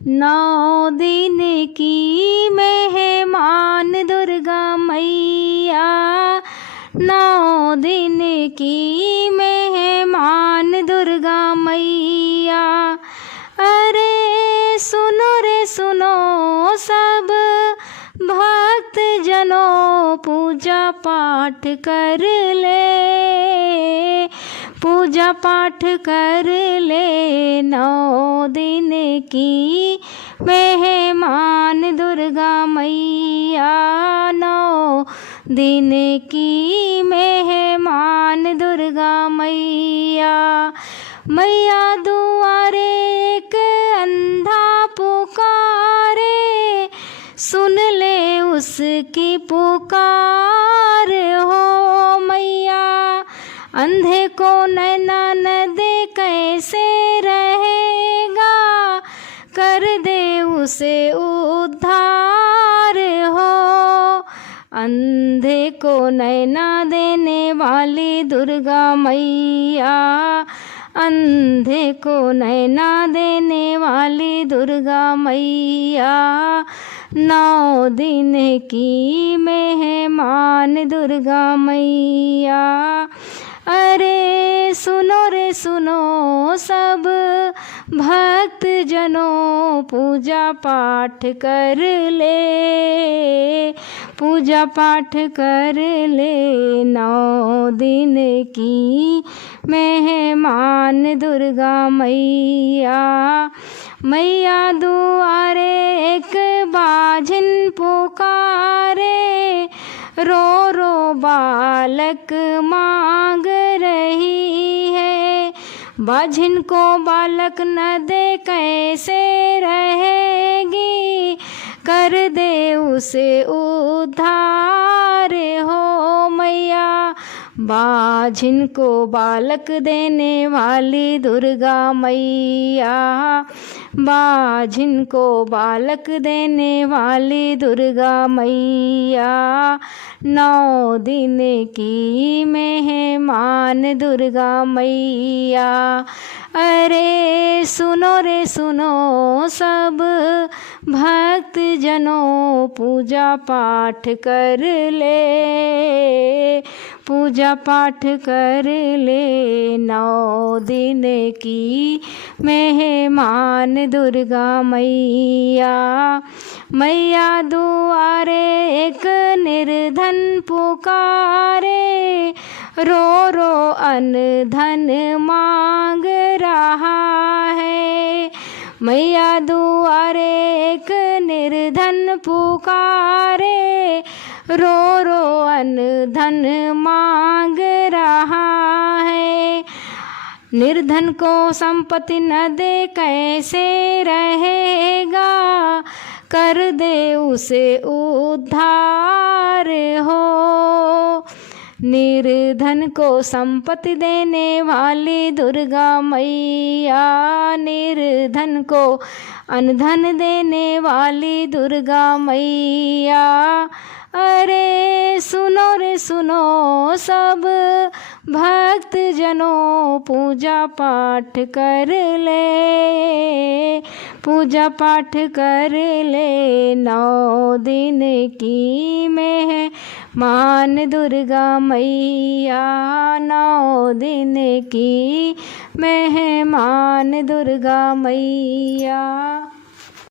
नौ दिन की मेहमान दुर्गा मैया, नौ दिन की मेहमान दुर्गा मैया। अरे सुनो रे सुनो सब भक्त जनों, पूजा पाठ कर ले, पूजा पाठ कर ले। नौ दिन की मेहमान दुर्गा मैया, नौ दिन की मेहमान दुर्गा मैया। मैया दुआरे एक अंधा पुकारे, सुन ले उसकी पुकार हो मैया। अंधे को नैना न दे कैसे रहेगा, कर दे उसे उद्धार हो। अंधे को नैना देने वाली दुर्गा मैया, अंधे को नैना देने वाली दुर्गा मैया। नौ दिन की मेहमान दुर्गा मैया। अरे सुनो रे सुनो सब भक्त जनों, पूजा पाठ कर ले, पूजा पाठ कर ले। नौ दिन की मेहमान दुर्गा मैया। मैया दुआरे एक बाझिन पुकारे, रो रो बालक मांग रही है। बाझिन को बालक न दे कैसे रहेगी, कर दे उसे उद्धार हो मैया। बाझिन को बालक देने वाली दुर्गा मैया, बाझिन को बालक देने वाली दुर्गा मैया। नौ दिन की मेहमान दुर्गा मैया। अरे सुनो रे सुनो सब भक्त जनों, पूजा पाठ कर ले, पूजा पाठ कर ले। नौ दिन की मेहमान दुर्गा मैया। मैया दुआरे एक निर्धन पुकारे, रो रो अनधन मांग रहा है। मैया दुआरे एक निर्धन पुकारे, रो रो अनधन मांग रहा है। निर्धन को संपत्ति न दे कैसे रहेगा, कर दे उसे उद्धार हो। निर्धन को संपत्ति देने वाली दुर्गा मैया, निर्धन को अनधन देने वाली दुर्गा मैया। अरे सुनो रे सुनो सब भक्त जनों, पूजा पाठ कर ले, पूजा पाठ कर ले। नौ दिन की मेहमान दुर्गा मैया, नौ दिन की मेहमान दुर्गा मैया।